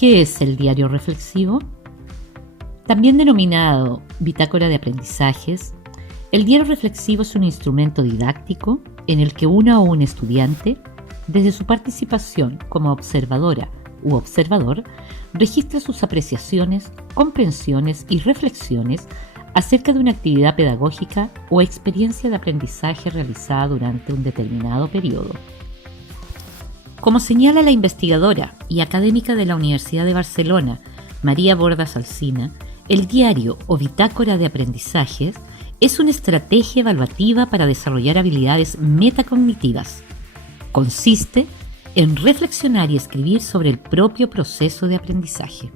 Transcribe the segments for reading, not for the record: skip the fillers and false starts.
¿Qué es el diario reflexivo? También denominado bitácora de aprendizajes, el diario reflexivo es un instrumento didáctico en el que una o un estudiante, desde su participación como observadora u observador, registra sus apreciaciones, comprensiones y reflexiones acerca de una actividad pedagógica o experiencia de aprendizaje realizada durante un determinado periodo. Como señala la investigadora y académica de la Universidad de Barcelona, María Bordas Alsina, el diario o bitácora de aprendizajes es una estrategia evaluativa para desarrollar habilidades metacognitivas. Consiste en reflexionar y escribir sobre el propio proceso de aprendizaje.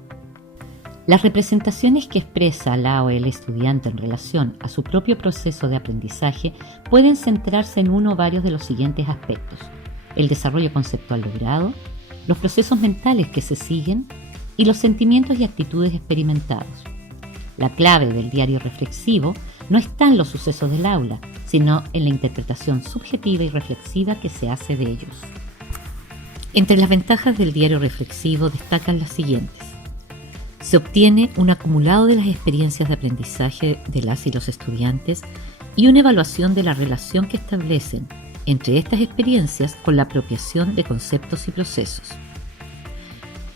Las representaciones que expresa la o el estudiante en relación a su propio proceso de aprendizaje pueden centrarse en uno o varios de los siguientes aspectos: el desarrollo conceptual logrado, los procesos mentales que se siguen y los sentimientos y actitudes experimentados. La clave del diario reflexivo no está en los sucesos del aula, sino en la interpretación subjetiva y reflexiva que se hace de ellos. Entre las ventajas del diario reflexivo destacan las siguientes. Se obtiene un acumulado de las experiencias de aprendizaje de las y los estudiantes y una evaluación de la relación que establecen entre estas experiencias con la apropiación de conceptos y procesos.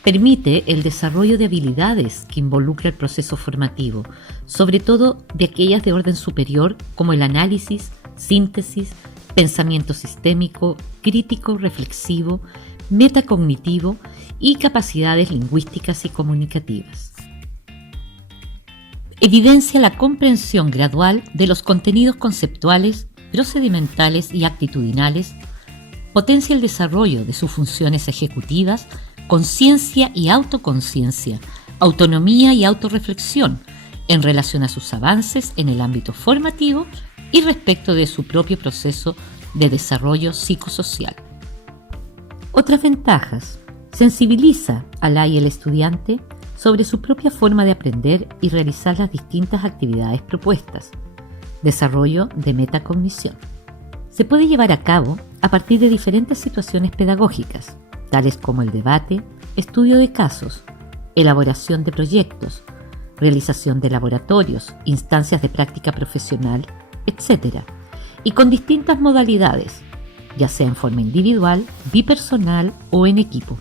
Permite el desarrollo de habilidades que involucra el proceso formativo, sobre todo de aquellas de orden superior como el análisis, síntesis, pensamiento sistémico, crítico, reflexivo, metacognitivo y capacidades lingüísticas y comunicativas. Evidencia la comprensión gradual de los contenidos conceptuales, procedimentales y actitudinales, potencia el desarrollo de sus funciones ejecutivas, conciencia y autoconciencia, autonomía y autorreflexión en relación a sus avances en el ámbito formativo y respecto de su propio proceso de desarrollo psicosocial. Otras ventajas: sensibiliza a la y el estudiante sobre su propia forma de aprender y realizar las distintas actividades propuestas. Desarrollo de metacognición. Se puede llevar a cabo a partir de diferentes situaciones pedagógicas, tales como el debate, estudio de casos, elaboración de proyectos, realización de laboratorios, instancias de práctica profesional, etc., y con distintas modalidades, ya sea en forma individual, bipersonal o en equipo.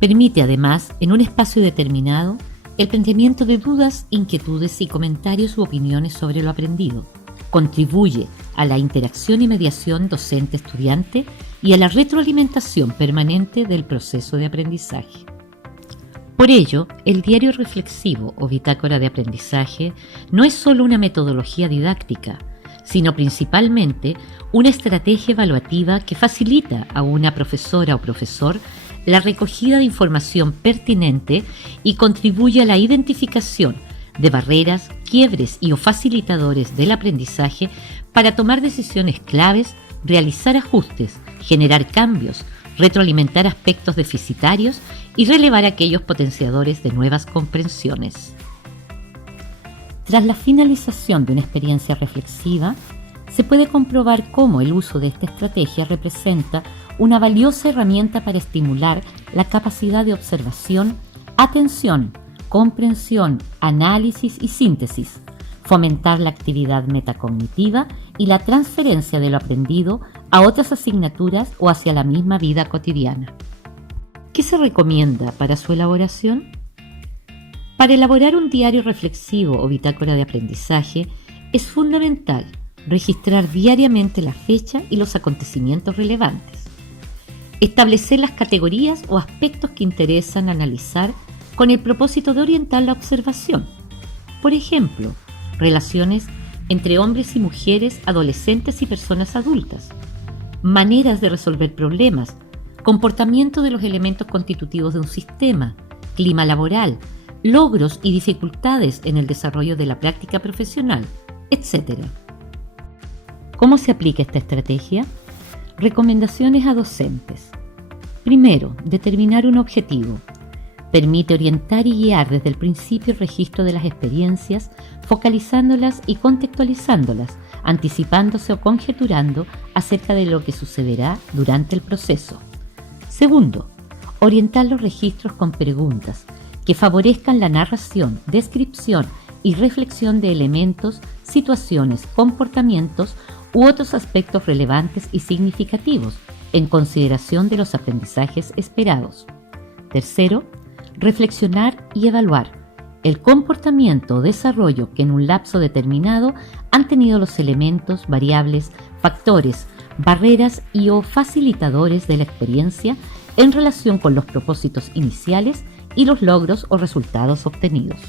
Permite además, en un espacio determinado, el planteamiento de dudas, inquietudes y comentarios u opiniones sobre lo aprendido. Contribuye a la interacción y mediación docente-estudiante y a la retroalimentación permanente del proceso de aprendizaje. Por ello, el diario reflexivo o bitácora de aprendizaje no es solo una metodología didáctica, sino principalmente una estrategia evaluativa que facilita a una profesora o profesor la recogida de información pertinente y contribuye a la identificación de barreras, quiebres y o facilitadores del aprendizaje para tomar decisiones claves, realizar ajustes, generar cambios, retroalimentar aspectos deficitarios y relevar aquellos potenciadores de nuevas comprensiones. Tras la finalización de una experiencia reflexiva, se puede comprobar cómo el uso de esta estrategia representa una valiosa herramienta para estimular la capacidad de observación, atención, comprensión, análisis y síntesis, fomentar la actividad metacognitiva y la transferencia de lo aprendido a otras asignaturas o hacia la misma vida cotidiana. ¿Qué se recomienda para su elaboración? Para elaborar un diario reflexivo o bitácora de aprendizaje es fundamental registrar diariamente la fecha y los acontecimientos relevantes. Establecer las categorías o aspectos que interesan analizar con el propósito de orientar la observación. Por ejemplo, relaciones entre hombres y mujeres, adolescentes y personas adultas, maneras de resolver problemas, comportamiento de los elementos constitutivos de un sistema, clima laboral, logros y dificultades en el desarrollo de la práctica profesional, etc. ¿Cómo se aplica esta estrategia? Recomendaciones a docentes. Primero, determinar un objetivo. Permite orientar y guiar desde el principio el registro de las experiencias, focalizándolas y contextualizándolas, anticipándose o conjeturando acerca de lo que sucederá durante el proceso. Segundo, orientar los registros con preguntas que favorezcan la narración, descripción y reflexión de elementos, situaciones, comportamientos u otros aspectos relevantes y significativos en consideración de los aprendizajes esperados. Tercero, reflexionar y evaluar el comportamiento o desarrollo que en un lapso determinado han tenido los elementos, variables, factores, barreras y o facilitadores de la experiencia en relación con los propósitos iniciales y los logros o resultados obtenidos.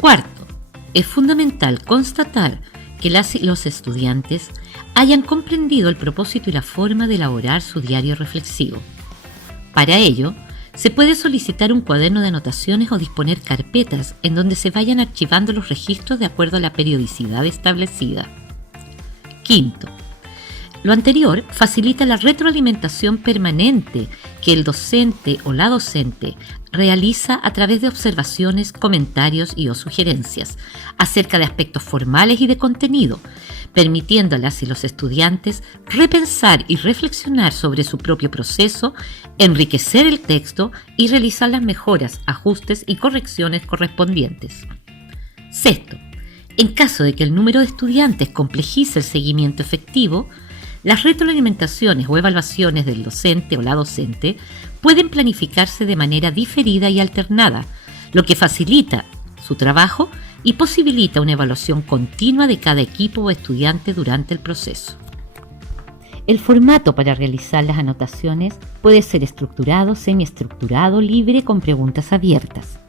Cuarto, es fundamental constatar que los estudiantes hayan comprendido el propósito y la forma de elaborar su diario reflexivo. Para ello, se puede solicitar un cuaderno de anotaciones o disponer carpetas en donde se vayan archivando los registros de acuerdo a la periodicidad establecida. Quinto, lo anterior facilita la retroalimentación permanente que el docente o la docente realiza a través de observaciones, comentarios y o sugerencias acerca de aspectos formales y de contenido, permitiéndolas y los estudiantes repensar y reflexionar sobre su propio proceso, enriquecer el texto y realizar las mejoras, ajustes y correcciones correspondientes. Sexto, en caso de que el número de estudiantes complejice el seguimiento efectivo, las retroalimentaciones o evaluaciones del docente o la docente pueden planificarse de manera diferida y alternada, lo que facilita su trabajo y posibilita una evaluación continua de cada equipo o estudiante durante el proceso. El formato para realizar las anotaciones puede ser estructurado, semiestructurado, libre, con preguntas abiertas.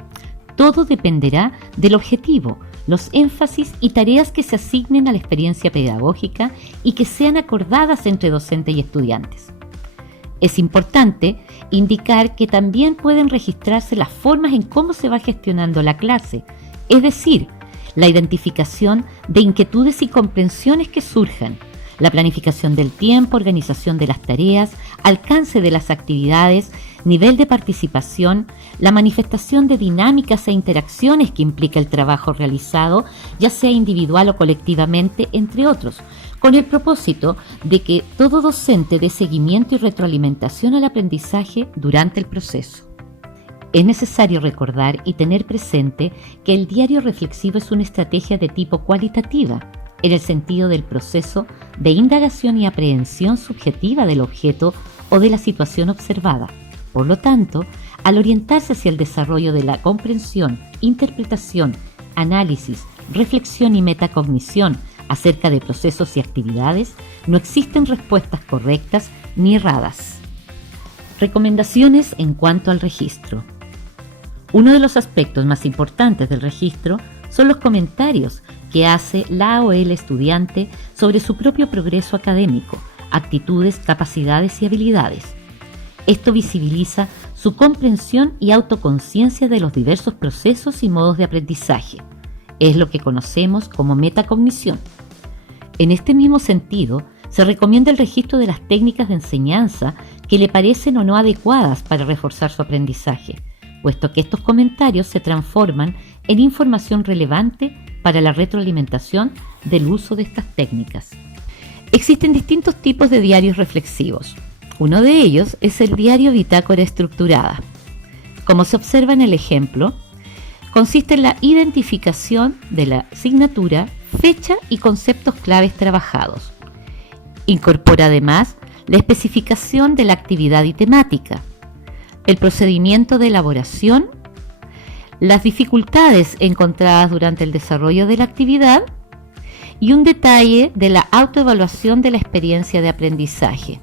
Todo dependerá del objetivo, los énfasis y tareas que se asignen a la experiencia pedagógica y que sean acordadas entre docente y estudiantes. Es importante indicar que también pueden registrarse las formas en cómo se va gestionando la clase, es decir, la identificación de inquietudes y comprensiones que surjan, la planificación del tiempo, organización de las tareas, alcance de las actividades, nivel de participación, la manifestación de dinámicas e interacciones que implica el trabajo realizado, ya sea individual o colectivamente, entre otros, con el propósito de que todo docente dé seguimiento y retroalimentación al aprendizaje durante el proceso. Es necesario recordar y tener presente que el diario reflexivo es una estrategia de tipo cualitativa, en el sentido del proceso de indagación y aprehensión subjetiva del objeto o de la situación observada. Por lo tanto, al orientarse hacia el desarrollo de la comprensión, interpretación, análisis, reflexión y metacognición acerca de procesos y actividades, no existen respuestas correctas ni erradas. Recomendaciones en cuanto al registro. Uno de los aspectos más importantes del registro son los comentarios que hace la o el estudiante sobre su propio progreso académico, actitudes, capacidades y habilidades. Esto visibiliza su comprensión y autoconciencia de los diversos procesos y modos de aprendizaje. Es lo que conocemos como metacognición. En este mismo sentido, se recomienda el registro de las técnicas de enseñanza que le parecen o no adecuadas para reforzar su aprendizaje, puesto que estos comentarios se transforman en información relevante para la retroalimentación del uso de estas técnicas. Existen distintos tipos de diarios reflexivos. Uno de ellos es el diario bitácora estructurada. Como se observa en el ejemplo, consiste en la identificación de la asignatura, fecha y conceptos claves trabajados. Incorpora además la especificación de la actividad y temática, el procedimiento de elaboración, las dificultades encontradas durante el desarrollo de la actividad y un detalle de la autoevaluación de la experiencia de aprendizaje.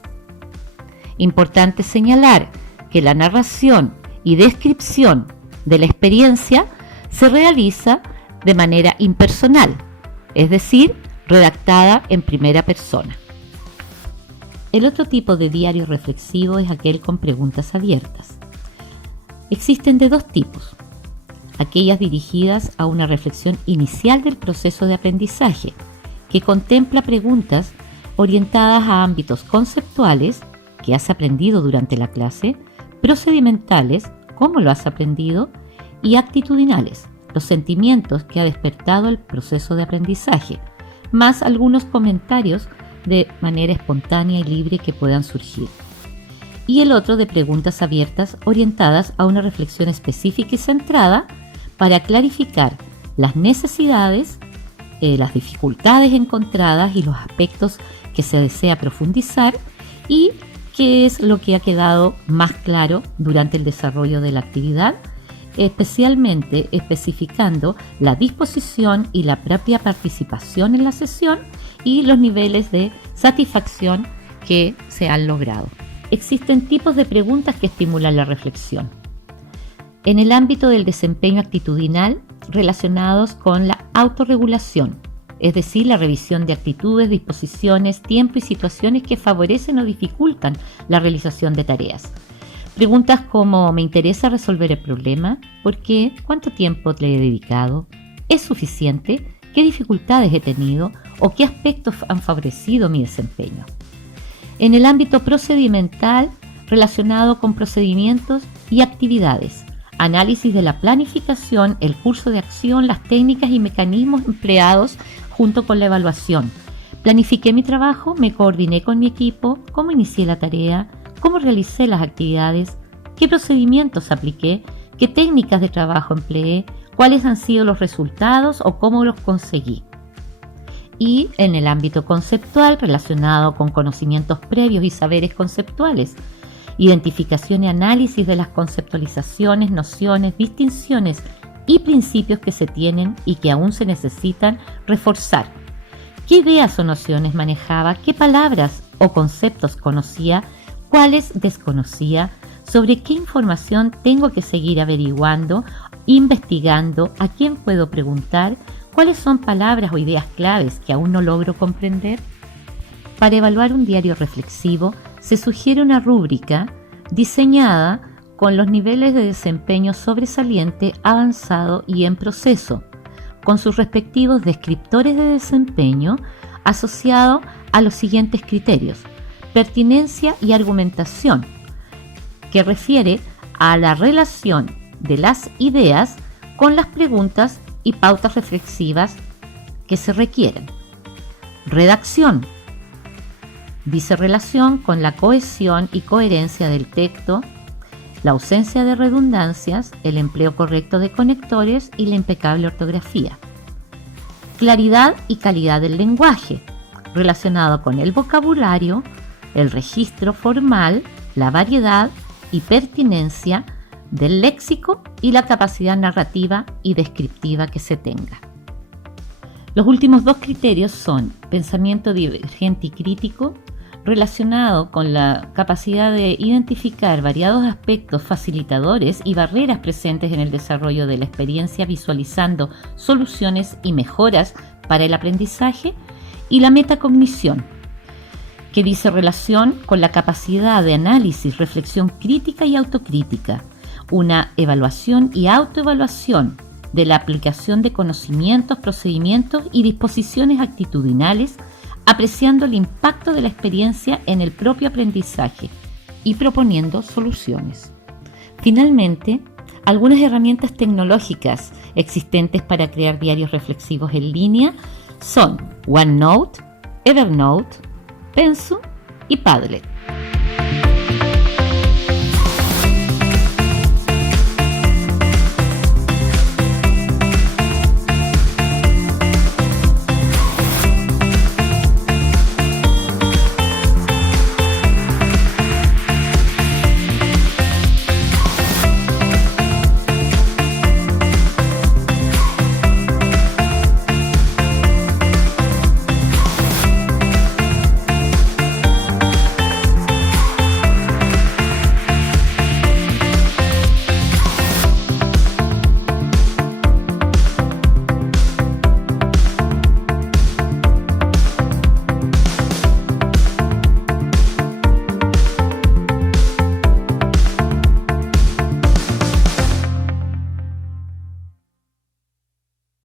Importante señalar que la narración y descripción de la experiencia se realiza de manera impersonal, es decir, redactada en primera persona. El otro tipo de diario reflexivo es aquel con preguntas abiertas. Existen de dos tipos: aquellas dirigidas a una reflexión inicial del proceso de aprendizaje, que contempla preguntas orientadas a ámbitos conceptuales, que has aprendido durante la clase, procedimentales, cómo lo has aprendido, y actitudinales, los sentimientos que ha despertado el proceso de aprendizaje, más algunos comentarios de manera espontánea y libre que puedan surgir. y el otro de preguntas abiertas orientadas a una reflexión específica y centrada para clarificar las necesidades, las dificultades encontradas y los aspectos que se desea profundizar y qué es lo que ha quedado más claro durante el desarrollo de la actividad, especialmente especificando la disposición y la propia participación en la sesión y los niveles de satisfacción que se han logrado. Existen tipos de preguntas que estimulan la reflexión. En el ámbito del desempeño actitudinal, relacionados con la autorregulación, es decir, la revisión de actitudes, disposiciones, tiempo y situaciones que favorecen o dificultan la realización de tareas. Preguntas como ¿me interesa resolver el problema? ¿Por qué? ¿Cuánto tiempo le he dedicado? ¿Es suficiente? ¿Qué dificultades he tenido? ¿O qué aspectos han favorecido mi desempeño? En el ámbito procedimental, relacionado con procedimientos y actividades, análisis de la planificación, el curso de acción, las técnicas y mecanismos empleados junto con la evaluación. Planifiqué mi trabajo, me coordiné con mi equipo, cómo inicié la tarea, cómo realicé las actividades, qué procedimientos apliqué, qué técnicas de trabajo empleé, cuáles han sido los resultados o cómo los conseguí. Y en el ámbito conceptual, relacionado con conocimientos previos y saberes conceptuales, identificación y análisis de las conceptualizaciones, nociones, distinciones y principios que se tienen y que aún se necesitan reforzar. ¿Qué ideas o nociones manejaba? ¿Qué palabras o conceptos conocía? ¿Cuáles desconocía? ¿Sobre qué información tengo que seguir averiguando, investigando? ¿A quién puedo preguntar? ¿Cuáles son palabras o ideas claves que aún no logro comprender? Para evaluar un diario reflexivo, se sugiere una rúbrica diseñada con los niveles de desempeño sobresaliente, avanzado y en proceso, con sus respectivos descriptores de desempeño asociado a los siguientes criterios: pertinencia y argumentación, que refiere a la relación de las ideas con las preguntas y pautas reflexivas que se requieren. Redacción dice relación con la cohesión y coherencia del texto, la ausencia de redundancias, el empleo correcto de conectores y la impecable ortografía. Claridad y calidad del lenguaje, relacionado con el vocabulario, el registro formal, la variedad y pertinencia del léxico y la capacidad narrativa y descriptiva que se tenga. Los últimos dos criterios son pensamiento divergente y crítico, relacionado con la capacidad de identificar variados aspectos facilitadores y barreras presentes en el desarrollo de la experiencia, visualizando soluciones y mejoras para el aprendizaje, y la metacognición, que dice relación con la capacidad de análisis, reflexión crítica y autocrítica, una evaluación y autoevaluación de la aplicación de conocimientos, procedimientos y disposiciones actitudinales, apreciando el impacto de la experiencia en el propio aprendizaje y proponiendo soluciones. Finalmente, algunas herramientas tecnológicas existentes para crear diarios reflexivos en línea son OneNote, Evernote, Pensum y Padlet.